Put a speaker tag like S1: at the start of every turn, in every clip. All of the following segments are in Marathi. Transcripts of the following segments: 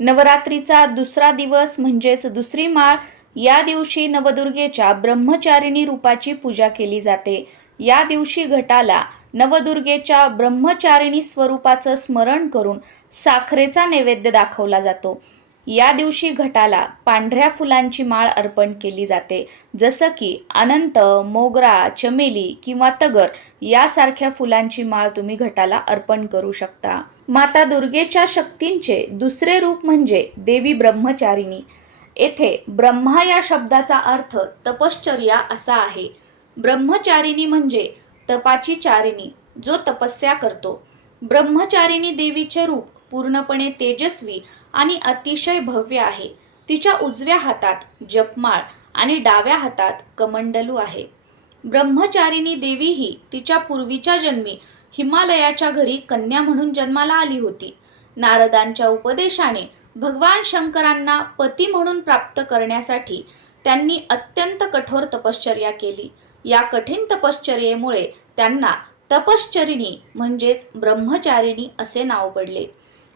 S1: नवरात्रीचा दुसरा दिवस म्हणजेच दुसरी माळ या दिवशी नवदुर्गेच्या ब्रह्मचारिणी रूपाची पूजा केली जाते. या दिवशी घटाला नवदुर्गेच्या ब्रह्मचारिणी स्वरूपाचं स्मरण करून साखरेचा नैवेद्य दाखवला जातो. या दिवशी घटाला पांढऱ्या फुलांची माळ अर्पण केली जाते. जसं की अनंत मोगरा चमेली किंवा तगर यासारख्या फुलांची माळ तुम्ही घटाला अर्पण करू शकता. माता दुर्गेच्या शक्तींचे दुसरे रूप म्हणजे देवी ब्रह्मचारिणी. येथे ब्रह्मा या शब्दाचा अर्थ तपश्चर्या असा आहे. ब्रह्मचारिणी म्हणजे तपाची चारिणी जो तपस्या करतो. ब्रह्मचारिणी देवीचे रूप पूर्णपणे तेजस्वी आणि अतिशय भव्य आहे. तिच्या उजव्या हातात जपमाळ आणि डाव्या हातात कमंडलू आहे. ब्रह्मचारिणी देवी ही तिच्या पूर्वीच्या जन्मी हिमालयाच्या घरी कन्या म्हणून जन्माला आली होती. नारदांच्या उपदेशाने भगवान शंकरांना पती म्हणून प्राप्त करण्यासाठी त्यांनी अत्यंत कठोर तपश्चर्या केली. या कठीण तपश्चर्येमुळे त्यांना तपश्चरिणी म्हणजेच ब्रह्मचारिणी असे नाव पडले.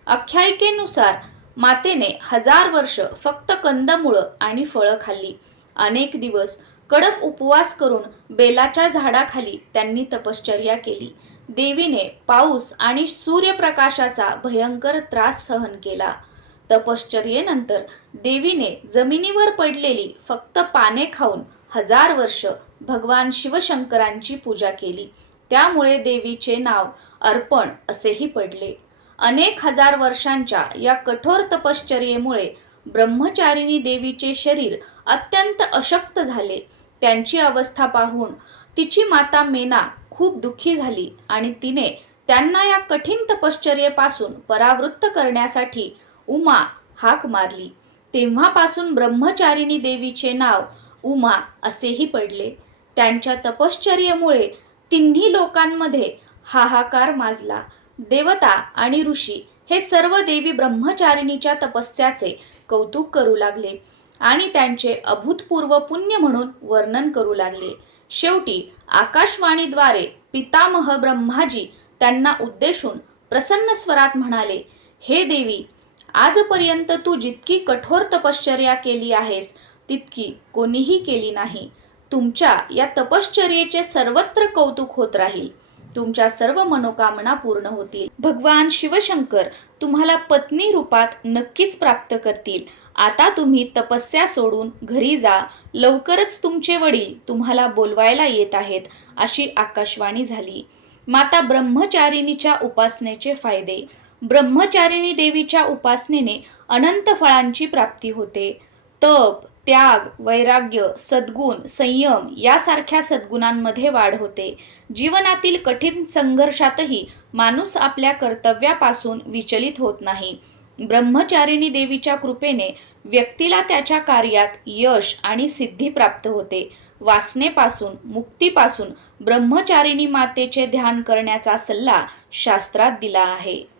S1: आख्यायिकेनुसार मातेने हजार वर्ष फक्त कंदमुळं आणि फळं खाल्ली. अनेक दिवस कडक उपवास करून बेलाच्या झाडाखाली त्यांनी तपश्चर्या केली. देवीने पाऊस आणि सूर्यप्रकाशाचा भयंकर त्रास सहन केला. तपश्चर्येनंतर देवीने जमिनीवर पडलेली फक्त पाने खाऊन हजार वर्ष भगवान शिवशंकरांची पूजा केली. त्यामुळे देवीचे नाव अर्पण असेही पडले. अनेक हजार वर्षांच्या या कठोर तपश्चर्येमुळे ब्रह्मचारिणी देवीचे शरीर अत्यंत अशक्त झाले. त्यांची अवस्था पाहून तिची माता मेना खूप दुःखी झाली आणि तिने त्यांना या कठीण तपश्चर्येपासून परावृत्त करण्यासाठी उमा हाक मारली. तेव्हापासून ब्रह्मचारिणी देवीचे नाव उमा असेही पडले. त्यांच्या तपश्चर्येमुळे तिन्ही लोकांमध्ये हाहाकार माजला. देवता आणि ऋषी हे सर्व देवी ब्रह्मचारिणीच्या तपस्याचे कौतुक करू लागले आणि त्यांचे अभूतपूर्व पुण्य म्हणून वर्णन करू लागले. शेवटी आकाशवाणीद्वारे पितामह ब्रह्माजी त्यांना उद्देशून प्रसन्न स्वरात म्हणाले हे देवी आजपर्यंत तू जितकी कठोर तपश्चर्या केली आहेस तितकी कोणीही केली नाही. तुमच्या या तपश्चर्येचे सर्वत्र कौतुक होत राहील. तुमच्या सर्व मनोकामना पूर्ण होतील. भगवान शिवशंकर तुम्हाला पत्नी रूपात नक्कीच प्राप्त करतील. आता तुम्ही तपस्या सोडून घरी जा. लवकरच तुमचे वडील तुम्हाला बोलवायला येत आहेत अशी आकाशवाणी झाली. माता ब्रह्मचारिणीच्या उपासनेचे फायदे. ब्रह्मचारिणी देवीच्या उपासनेने अनंत फळांची प्राप्ती होते. तप त्याग वैराग्य सद्गुण संयम यासारख्या सद्गुणांमध्ये वाढ होते. जीवनातील कठीण संघर्षातही माणूस आपल्या कर्तव्यापासून विचलित होत नाही. ब्रह्मचारिणी देवीच्या कृपेने व्यक्तीला त्याच्या कार्यात यश आणि सिद्धी प्राप्त होते. वासनेपासून मुक्तीपासून ब्रह्मचारिणी मातेचे ध्यान करण्याचा सल्ला शास्त्रात दिला आहे.